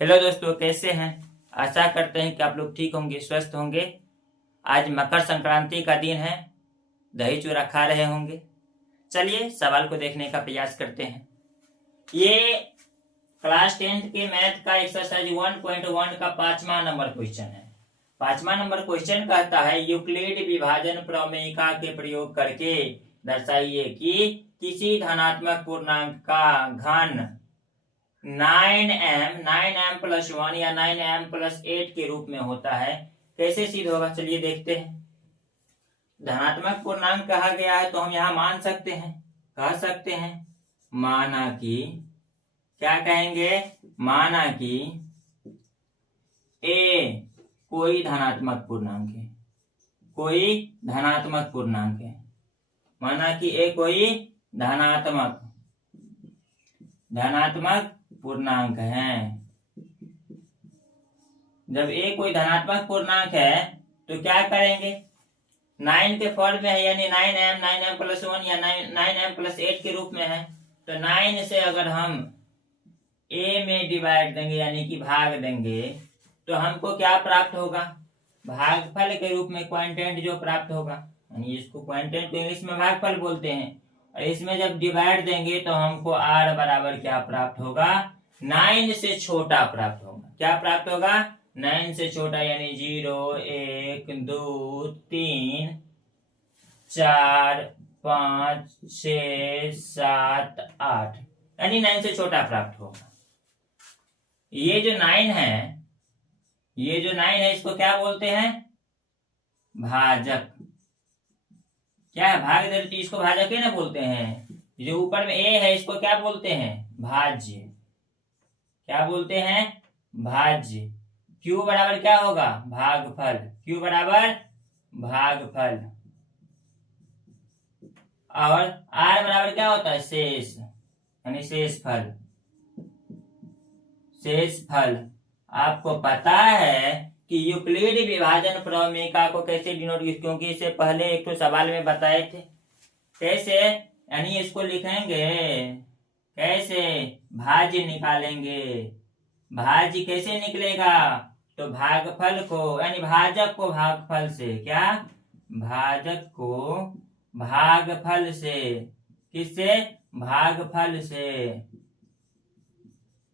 Hello दोस्तों, कैसे हैं। आशा करते हैं कि आप लोग ठीक होंगे, स्वस्थ होंगे। आज मकर संक्रांति का दिन है। दही चूरा खा रहे होंगे। चलिए सवाल को देखने का प्रयास करते हैं। ये क्लास 10th के मैथ का एक्सरसाइज 1.1 का 5वां नंबर क्वेश्चन है। 5वां नंबर क्वेश्चन कहता है यूक्लिड विभाजन प्रमेयिका के प्रयोग करके दर्शाइए कि किसी धनात्मक पूर्णांक का घन 9m प्लस 1 या 9m प्लस 8 के रूप में होता है। कैसे सिद्ध होगा, चलिए देखते हैं। धनात्मक पूर्णांक कहा गया है तो हम यहाँ मान सकते हैं, कह सकते हैं माना कि, क्या कहेंगे, माना कि a कोई धनात्मक पूर्णांक है, कोई धनात्मक पूर्णांक है। माना कि a कोई धनात्मक पूर्णांक है। जब a कोई धनात्मक पूर्णांक है तो क्या करेंगे, 9 के फॉर्म में है, यानी 9m प्लस 1 या 9m प्लस 8 के रूप में है। तो 9 से अगर हम a में डिवाइड देंगे यानी कि भाग देंगे तो हमको क्या प्राप्त होगा, भागफल के रूप में क्वांटेंट जो प्राप्त होगा, यानी इसको क्वांटेंट को इंग्लिश में भागफल बोलते हैं। और इसमें जब डिवाइड देंगे तो हमको r बराबर क्या प्राप्त होगा, 9 से छोटा प्राप्त होगा। क्या प्राप्त होगा, 9 से छोटा, यानी 0 1 2 3 4 5 6 7 8, यानी 9 से छोटा प्राप्त होगा। ये जो 9 है, ये जो 9 है इसको क्या बोलते हैं, भाजक। क्या है, भाग दे इसको भाजक ही ना बोलते हैं। जो ऊपर में a है इसको क्या बोलते हैं, भाज्य। क्या बोलते हैं, भाज्य। q बराबर क्या होगा, भागफल। q बराबर भागफल। और r बराबर क्या होता है, शेष, यानी शेषफल। शेषफल। आपको पता है कि यूक्लिड विभाजन प्रमेयिका को कैसे डिनोट, क्योंकि इससे पहले एक तो सवाल में बताए थे। कैसे, यानी इसको लिखेंगे कैसे, भाज्य निकालेंगे। भाज्य कैसे निकलेगा, तो भागफल को, यानी भाजक को भागफल से, क्या, भाजक को भागफल से, किससे, भागफल से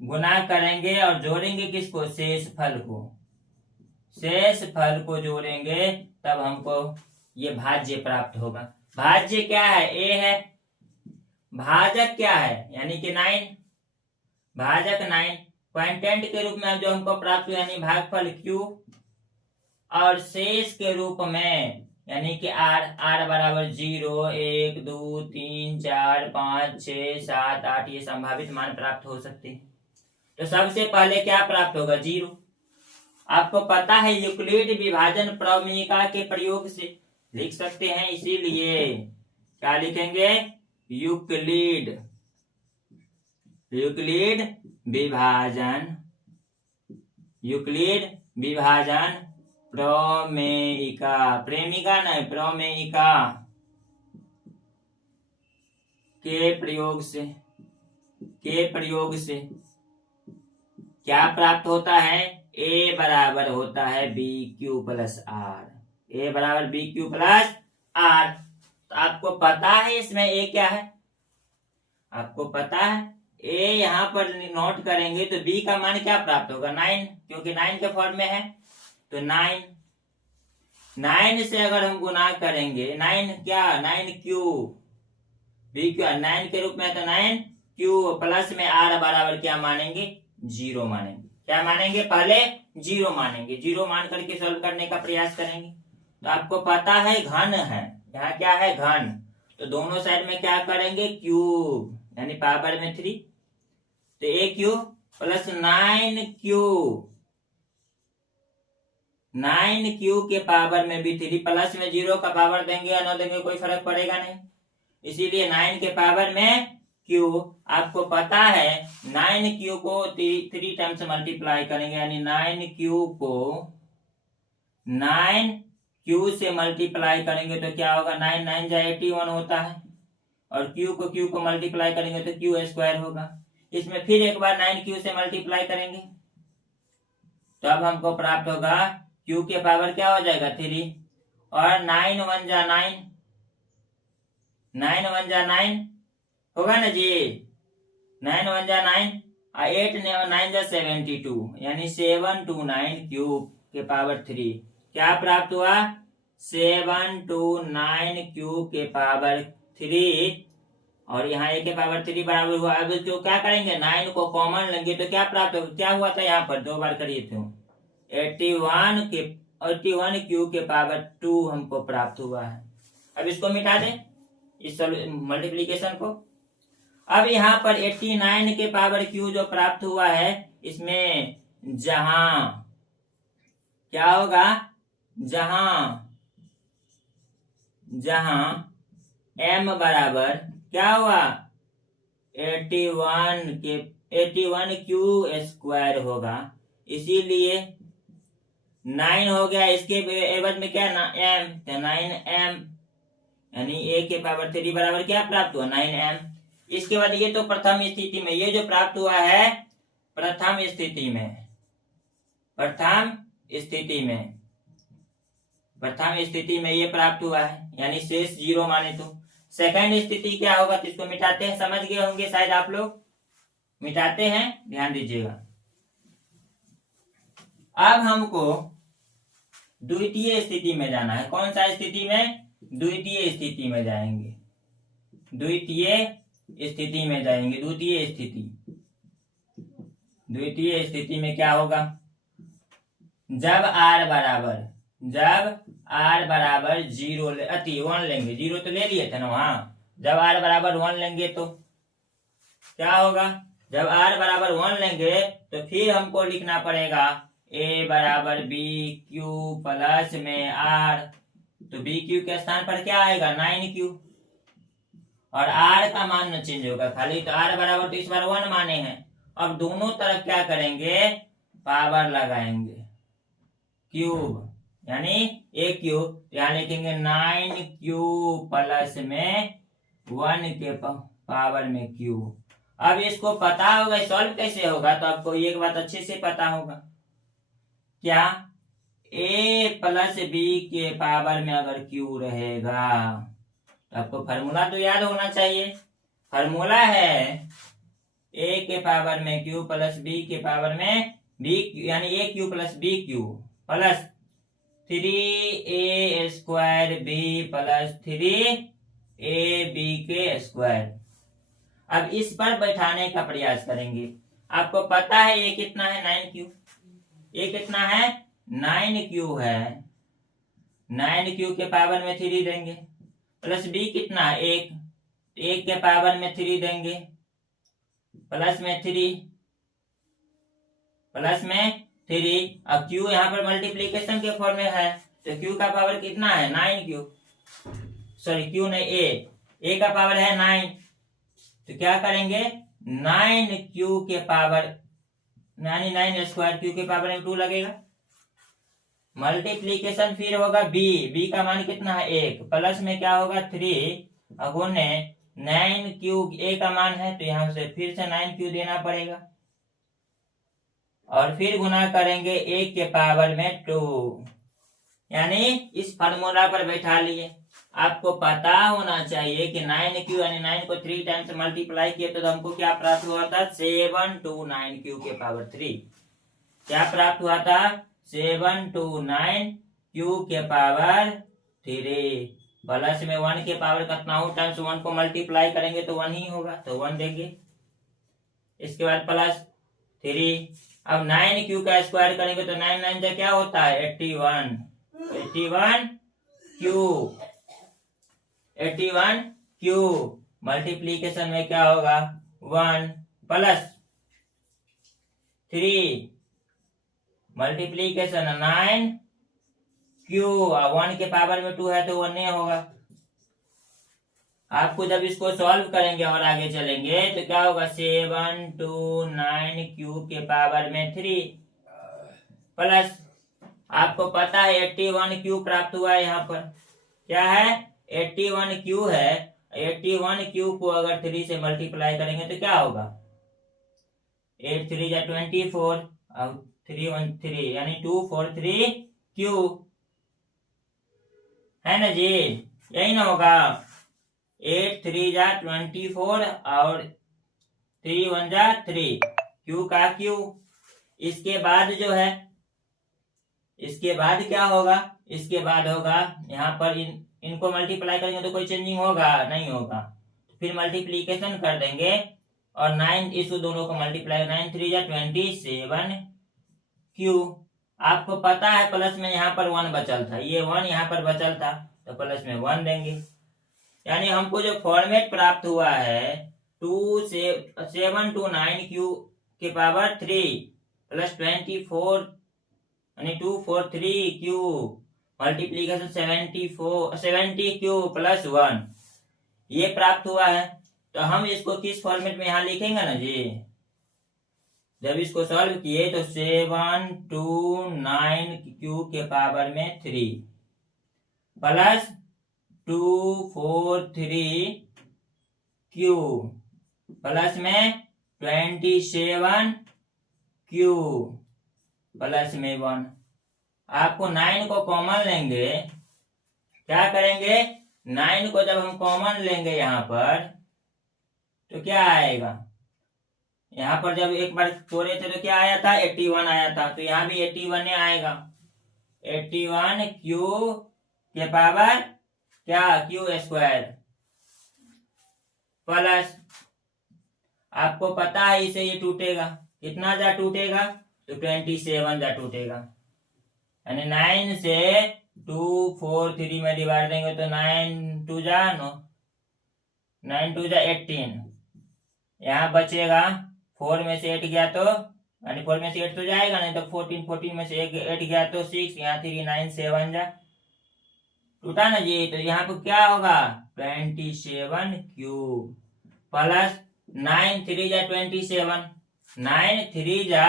गुना करेंगे और जोड़ेंगे किसको, शेषफल को। शेषफल को जोड़ेंगे तब हमको ये भाज्य प्राप्त होगा। भाज्य क्या है, a है। भाजक क्या है, यानी कि 9, भाजक 9। क्वांटेंट के रूप में जो हमको प्राप्त हुआ यानी भागफल q, और शेष के रूप में यानी कि r बराबर 0 1 2 3 4 5 6 7 8, ये संभावित मान प्राप्त हो सकते हैं। तो सबसे पहले क्या प्राप्त होगा, 0। आपको पता है यूक्लिड विभाजन प्रमेयिका के प्रयोग से लिख सकते हैं, इसीलिए क्या लिखेंगे, यूक्लिड विभाजन प्रमेयिका, प्रेमिका नहीं, प्रमेयिका के प्रयोग से क्या प्राप्त होता है, a बराबर होता है BQ प्लस R। a बराबर BQ प्लस R। तो आपको पता है इसमें a क्या है, आपको पता है a, यहां पर नोट करेंगे तो b का मान क्या प्राप्त होगा, 9, क्योंकि 9 के फॉर्म में है। तो 9 से अगर हम गुना करेंगे, 9 क्या, 9q, BQ 9 के रूप में, तो 9q प्लस में R बराबर क्या मानेंगे, 0 मानेंगे। क्या मानेंगे, पहले 0 मानेंगे। 0 मान करके सॉल्व करने का प्रयास करेंगे। तो आपको पता है घन है, यहाँ क्या है, घन। तो दोनों साइड में क्या करेंगे, क्यूब, यानी पावर में 3। तो a क्यूब प्लस 9q के पावर में भी 3, प्लस में 0 का पावर देंगे या न देंगे कोई फर्क पड़ेगा नहीं, इसीलिए 9 के पावर में q। आपको पता है 9q को 3 टाइम्स मल्टीप्लाई करेंगे, यानी 9q को 9q से मल्टीप्लाई करेंगे तो क्या होगा, 9 9 जा 81 होता है, और q को मल्टीप्लाई करेंगे तो q² होगा। इसमें फिर एक बार 9q से मल्टीप्लाई करेंगे तो अब हमको प्राप्त होगा क्यू के पावर क्या हो जाएगा 3, और 9 1 जा 9, 9 1 जा 9 होगा ना जी, 9 1 जा 9, 8 9 जा 72, यानी 729 क्यूब के पावर 3 क्या प्राप्त हुआ, 729 क्यूब के पावर 3, और यहाँ ए के पावर 3 बराबर हुआ। अब जो क्या करेंगे, 9 को कॉमन लेंगे तो क्या प्राप्त होगा, क्या हुआ था यहाँ पर 2 बार करिए थे, 81 क्यू के पावर 2 हमको प्राप्त हुआ है। अब इसको मिटा दें, इस मल्टीप्लीकेशन को। अब यहाँ पर 89 के पावर क्यू जो प्राप्त हुआ है, इसमें जहां क्या होगा, जहां m बराबर क्या हुआ 81 क्यू स्क्वायर होगा, इसीलिए 9 हो गया, इसके एवज में क्या m, तो 9m, यानी a के पावर 3 बराबर क्या प्राप्त हुआ 9m। इसके बाद ये तो प्रथम स्थिति में, ये जो प्राप्त हुआ है प्रथम स्थिति में ये प्राप्त हुआ है, यानी शेष 0 माने तो। सेकंड स्थिति क्या होगा, तो इसको मिटाते हैं, समझ गए होंगे शायद आप लोग, मिटाते हैं, ध्यान दीजिएगा। अब हमको द्वितीय स्थिति में जाना है। कौन सा स्थिति में, द्वितीय स्थिति में जाएंगे, द्वितीय स्थिति में क्या होगा, जब r बराबर 0 1 लेंगे, 0 तो ले लिए थे ना वहां, जब r बराबर 1 लेंगे तो क्या होगा, जब r बराबर 1 लेंगे तो फिर हमको लिखना पड़ेगा a बराबर b q प्लस में r, तो b q के स्थान पर क्या आएगा 9q, और r का मान न चेंज होगा खाली, तो r बराबर तो इस बार 1 माने हैं। अब दोनों तरफ क्या करेंगे, पावर लगाएंगे, क्यूब, यानी a क्यूब, यहाँ लिखेंगे 9q प्लस में 1 के पावर में q। अब इसको पता होगा सॉल्व कैसे होगा, तो आपको एक बात अच्छे से पता होगा, क्या a प्लस b के पावर में अगर q रहेगा, तो आपको फार्मूला तो याद होना चाहिए। फार्मूला है a के पावर में q प्लस b के पावर में b, यानी a Q plus b Q plus 3a square b plus 3ab के स्क्वायर। अब इस पर बैठाने का प्रयास करेंगे। आपको पता है ये कितना है 9q, ये कितना है 9q है, 9q के पावर में 3 देंगे, प्लस b कितना है 1 के पावर में 3 देंगे, प्लस में 3। अब q यहाँ पर मल्टीप्लीकेशन के फॉर्म में है, तो q का पावर कितना है 9q, सॉरी q नहीं a का पावर है 9, तो क्या करेंगे 9q के पावर, यानी 9 स्क्वायर q के पावर में 2 लगेगा, मल्टीप्लीकेशन फिर होगा b का मान कितना है 1, प्लस में क्या होगा 3 अगुने 9q a का मान है, तो यहाँ से फिर से 9q देना पड़ेगा, और फिर गुना करेंगे 1 के पावर में 2, यानी इस फार्मूला पर बैठा लिए। आपको पता होना चाहिए कि 9q यानी 9 को 3 टाइम्स मल्टीप्लाई किए तो हमको क्या प्राप्त हुआ था 729q के पावर 3। क्या प्राप्त हुआ था 729q के पावर 3, प्लस में 1 के पावर कितना हो टाइम्स 1 को मल्टीप्लाई करेंगे तो 1 ही होगा, तो 1 देंगे, इसके बाद प्लस 3। अब 9q का स्क्वायर करेंगे तो 9 9 क्या होता है 81q, मल्टीप्लीकेशन में क्या होगा 1 प्लस 3 मल्टीप्लीकेशन 9q, 1 के पावर में 2 है तो 1 नहीं होगा। आपको जब इसको सॉल्व करेंगे और आगे चलेंगे तो क्या होगा 729q के पावर में 3 प्लस आपको पता है 81q प्राप्त हुआ है। यहाँ पर क्या है 81q है, 81q को अगर 3 से मल्टीप्लाई करेंगे तो क्या होगा 8 3 24, अब 313 यानी 243Q है ना जी, यही ना होगा। 8 3 जा 24 और 3 1 जा 3, Q का Q। इसके बाद जो है, इसके बाद क्या होगा, इसके बाद होगा यहाँ पर इनको मल्टीप्लाई करेंगे तो कोई चेंजिंग होगा नहीं होगा, फिर मल्टीप्लीकेशन कर देंगे और 9 इस दोनों को मल्टीप्लाई, 9 3 जा 27Q। आपको पता है प्लस में यहाँ पर 1 बचल था, ये 1 यहाँ पर बचल था तो प्लस में 1 देंगे। यानी हमको जो फॉर्मेट प्राप्त हुआ है 729Q के पावर 3 प्लस 24 यानी 243Q मल्टीप्लीकेशन 70Q प्लस 1, ये प्राप्त हुआ है। तो हम इसको किस फॉर्मेट में यहाँ लिखेंगे ना जी, जब इसको सॉल्व किए तो 729Q के पावर में 3 प्लस 243Q प्लस में 27Q प्लस में 1। आपको 9 को कॉमन लेंगे, क्या करेंगे, 9 को जब हम कॉमन लेंगे यहाँ पर तो क्या आएगा, यहाँ पर जब एक बार तोड़े थे तो क्या आया था, 81 आया था, तो यहाँ भी 81 आएगा। 81Q के पावर क्या, Q स्क्वायर प्लस, आपको पता है इसे ये टूटेगा, कितना जा टूटेगा, तो 27 जा टूटेगा। यानी 9 से 243 में डिवाइड देंगे तो 9 2 जा 18, यहाँ बचेगा 4 में से 8 गया तो, यानी 4 में से 8 तो जाएगा नहीं, तो 14 में से 8 गया तो 6, यहाँ 3 9 7 जा टूटा ना जी। तो यहाँ पर क्या होगा, 27Q प्लस 9 3 जा 27, 9 3 जा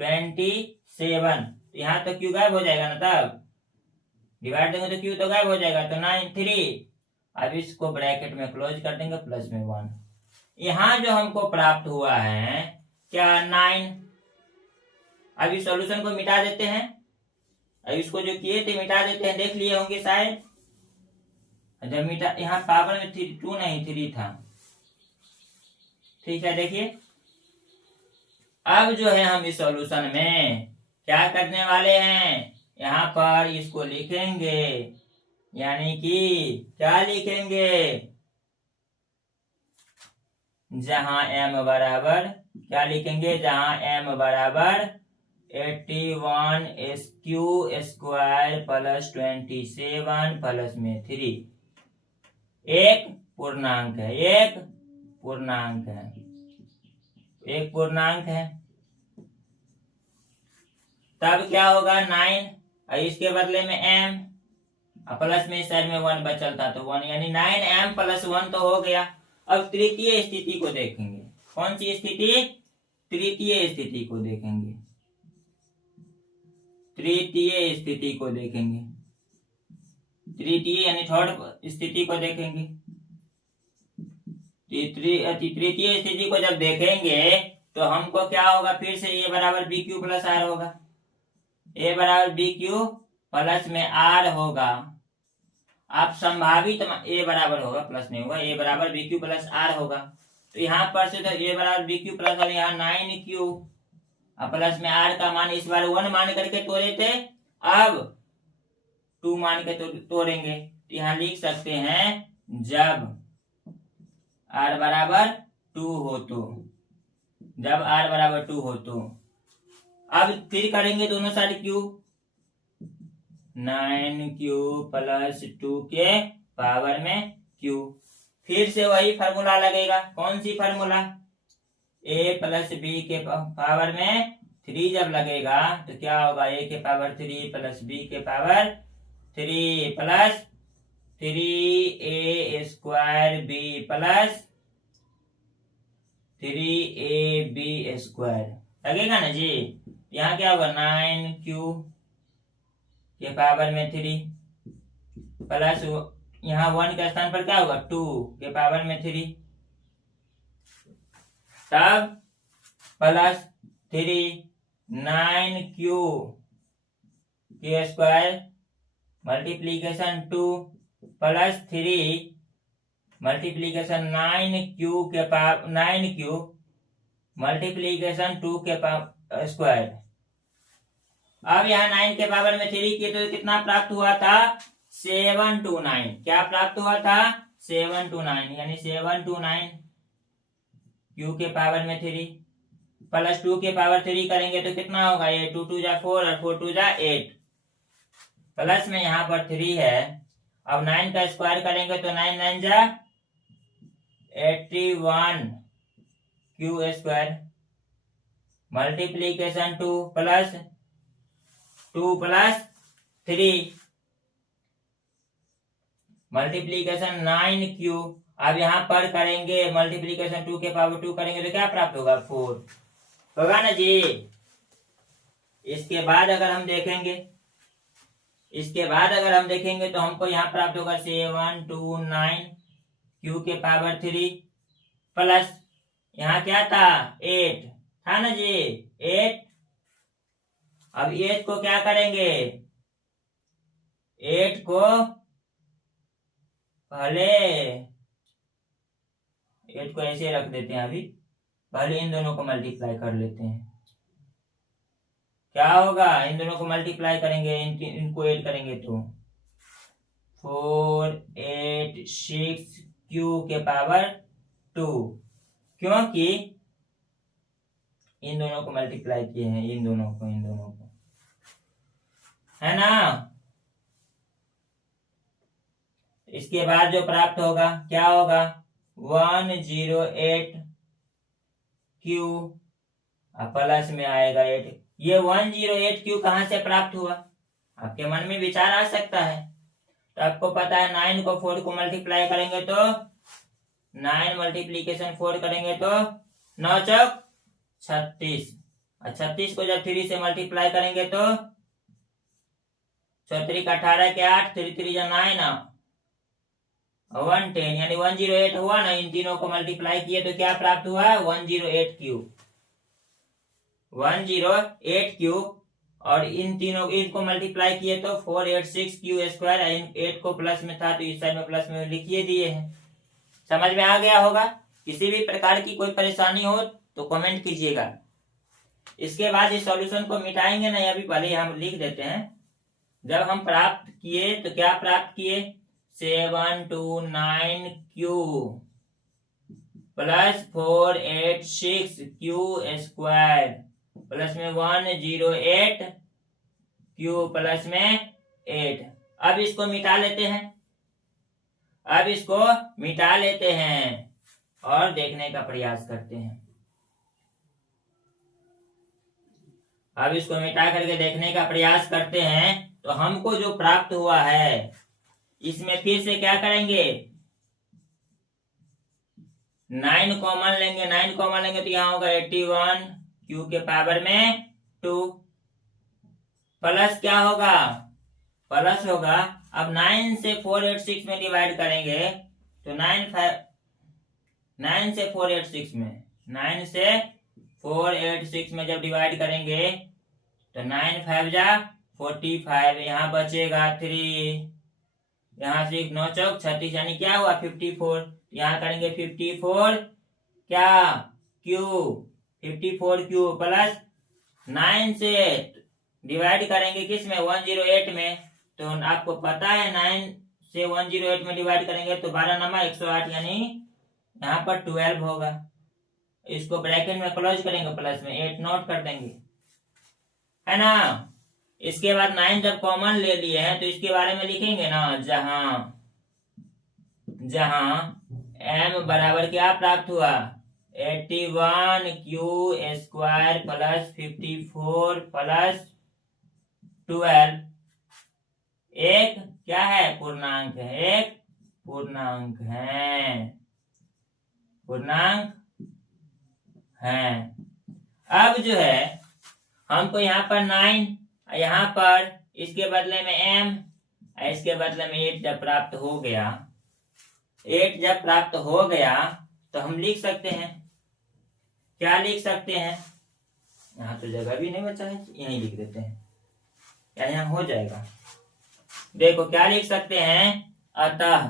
27, यहाँ तो Q गायब हो जाएगा ना, तब डिवाइड देंगे तो Q तो गायब हो जाएगा, तो 9 3, अब इसको ब्रैकेट में क्लोज कर देंगे प्लस में 1। यहाँ जो हमको प्राप्त हुआ है क्या, 9। अब इस सॉल्यूशन को मिटा देते हैं, अब इसको जो किए थे मिटा देते हैं, देख लिए होंगे शायद, जब मिटा यहाँ पावर में 2 नहीं 3 था, ठीक है। देखिए अब जो है हम इस सॉल्यूशन में क्या करने वाले हैं, यहाँ पर इसको लिखेंगे, यानी कि क्या लिखेंगे, जहां m बराबर, क्या लिखेंगे, जहां m बराबर 81Q स्क्वायर प्लस 27 प्लस में 3, एक पूर्णांक है, एक पूर्णांक है, एक पूर्णांक है। तब क्या होगा 9, इसके बदले में m, प्लस में इस साइड में 1 बचल था तो 1, यानी 9m प्लस 1 तो हो गया। अब तृतीय स्थिति को देखेंगे, कौन सी स्थिति, तृतीय स्थिति को देखेंगे, तृतीय स्थिति को देखेंगे, तृतीय यानी थर्ड स्थिति को देखेंगे। तृतीय स्थिति को जब देखेंगे तो हमको क्या होगा, फिर से a बराबर BQ प्लस R होगा, a बराबर BQ प्लस में R होगा। आप संभावित a बराबर होगा, प्लस नहीं होगा, a बराबर BQ प्लस R होगा। तो यहाँ पर से तो a बराबर BQ प्लस और यहाँ 9Q प्लस में R का मान इस बार 1 मान करके तोड़े थे, अब 2 मान के तोड़ेंगे। तो यहाँ लिख सकते हैं जब R बराबर 2 हो तो, जब R बराबर 2 हो तो। अब फिर करेंगे दोनों साइड Q, 9Q प्लस 2 के पावर में Q, फिर से वही फार्मूला लगेगा, कौन सी फार्मूला, a प्लस b के पावर में 3 जब लगेगा तो क्या होगा, a के पावर 3 प्लस b के power 3 plus 3a square b plus 3ab square लगेगा ना जी। यहाँ क्या होगा, 9Q के पावर में 3 प्लस यहाँ 1 के स्थान पर क्या होगा, 2 के पावर में 3, तब प्लस 3 9q के square multiplication 2 plus 3 multiplication 9q के पावर 9q मल्टीप्लीकेशन 2 के पावर स्क्वायर। अब यहाँ 9 के पावर में 3 किए तो कितना प्राप्त हुआ था? 729। क्या प्राप्त हुआ था? 729, यानी 729 q के पावर में 3 प्लस 2 के पावर 3 करेंगे तो कितना होगा? ये 2 2 जा 4 और 4 2 जा 8, प्लस में यहाँ पर 3 है। अब 9 का स्क्वायर करेंगे तो 9 9 जा 81 q square multiplication 2 plus 2 plus 3 multiplication 9q। अब यहाँ पर करेंगे मल्टीप्लीकेशन 2 के पावर 2 करेंगे तो क्या प्राप्त होगा? 4 होगा ना जी। इसके बाद अगर हम देखेंगे तो हमको यहाँ प्राप्त होगा 729 q के पावर 3 प्लस यहाँ क्या था? 8 था ना जी, 8। अब 8 को क्या करेंगे? 8 को पहले 8 को ऐसे रख देते हैं, अभी पहले इन दोनों को मल्टीप्लाई कर लेते हैं। क्या होगा? इन दोनों को मल्टीप्लाई करेंगे, इनको ऐड करेंगे तो 486 q के पावर 2, क्योंकि इन दोनों को मल्टीप्लाई किए हैं, इन दोनों को है ना। इसके बाद जो प्राप्त होगा क्या होगा? 108 q प्लस में आएगा 8। ये 108 q कहां से प्राप्त हुआ? आपके मन में विचार आ सकता है। तो आपको पता है 9 को 4 को मल्टीप्लाई करेंगे तो 9 मल्टीप्लीकेशन 4 करेंगे तो 9 चौक 36, और 36 को जब 3 से मल्टीप्लाई करेंगे तो 4 का 18 के 8, 3 3 जा 9 110, यानी 108 हुआ ना। इन तीनों को मल्टीप्लाई किए तो क्या प्राप्त हुआ? 108 q। और इन तीनों इनको मल्टीप्लाई किए तो 486 q स्क्वायर। 8 को प्लस में था तो इस साइड में प्लस में लिखिए दिए हैं। समझ में आ गया होगा। किसी भी प्रकार की कोई परेशानी हो तो कमेंट कीजिएगा। इसके बाद इस सॉल्यूशन को मिटाएंगे नहीं, अभी पहले हम लिख देते हैं। जब हम प्राप्त किए तो क्या प्राप्त किए? 729 q plus 486 q square plus में 108 q प्लस में 8। अब इसको मिटा लेते हैं और देखने का प्रयास करते हैं। अब इसको मिटा करके देखने का प्रयास करते हैं तो हमको जो प्राप्त हुआ है इसमें फिर से क्या करेंगे? 9 कॉमन लेंगे तो यहाँ होगा 81 q के पावर में 2 प्लस क्या होगा? प्लस होगा। अब 9 से 486 में डिवाइड करेंगे तो 9 से 486 में जब डिवाइड करेंगे तो 9 5 जा 45, यहाँ बचेगा 3, यहाँ से 9 चौक 36, यानी क्या हुआ? 54। यहाँ करेंगे 54 क्या? q प्लस 9 से डिवाइड करेंगे किस में? 108 में। तो आपको पता है 9 से 108 में डिवाइड करेंगे तो 12 नंबर 108, यानी यहाँ पर 12 होगा। इसको ब्रैकेट में क्लोज करेंगे, प्लस में 8 नोट कर देंगे, है ना। इसके बाद 9 जब कॉमन ले लिए हैं तो इसके बारे में लिखेंगे ना, जहां m बराबर क्या प्राप्त हुआ? 81 q स्क्वायर प्लस 54 प्लस 12। एक क्या है? पूर्णांक है। अब जो है हमको यहाँ पर 9, यहाँ पर इसके बदले में m, इसके बदले में 8 जब प्राप्त हो गया तो हम लिख सकते हैं, क्या लिख सकते हैं? यहाँ तो जगह भी नहीं बचा है, यहीं लिख देते हैं, क्या यहाँ हो जाएगा। देखो क्या लिख सकते हैं, अतः,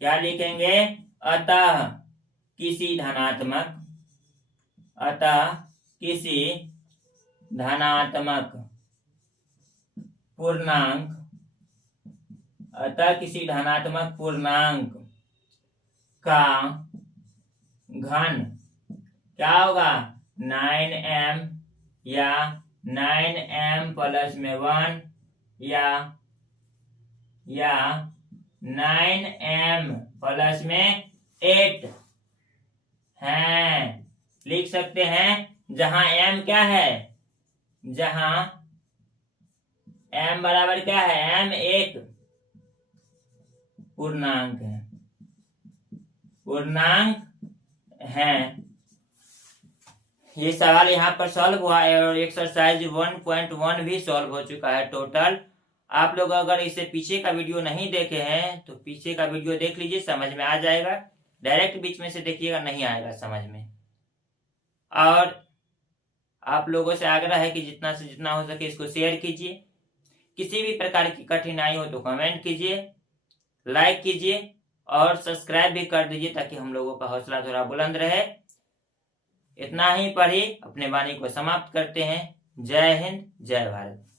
क्या लिखेंगे, अतः किसी धनात्मक, अतः किसी धनात्मक पूर्णांक, अतः किसी धनात्मक पूर्णांक का घन क्या होगा, 9m या 9m प्लस में 1 या 9m प्लस में 8 है। लिख सकते हैं, जहां m क्या है, जहां m बराबर क्या है, m एक पूर्णांक है, पूर्णांक है। ये सवाल यहाँ पर सॉल्व हुआ है और एक्सरसाइज 1.1 भी सॉल्व हो चुका है टोटल। आप लोग अगर इसे पीछे का वीडियो नहीं देखे हैं तो पीछे का वीडियो देख लीजिए, समझ में आ जाएगा। डायरेक्ट बीच में से देखिएगा, नहीं आएगा समझ में। और आप लोगों से आग्रह है कि जितना से जितना हो सके इसको शेयर कीजिए। किसी भी प्रकार की कठिनाई हो तो कमेंट कीजिए, लाइक कीजिए और सब्सक्राइब भी कर दीजिए ताकि हम लोगों का हौसला थोड़ा बुलंद रहे। इतना ही पर ही अपने वाणी को समाप्त करते हैं। जय हिंद, जय भारत।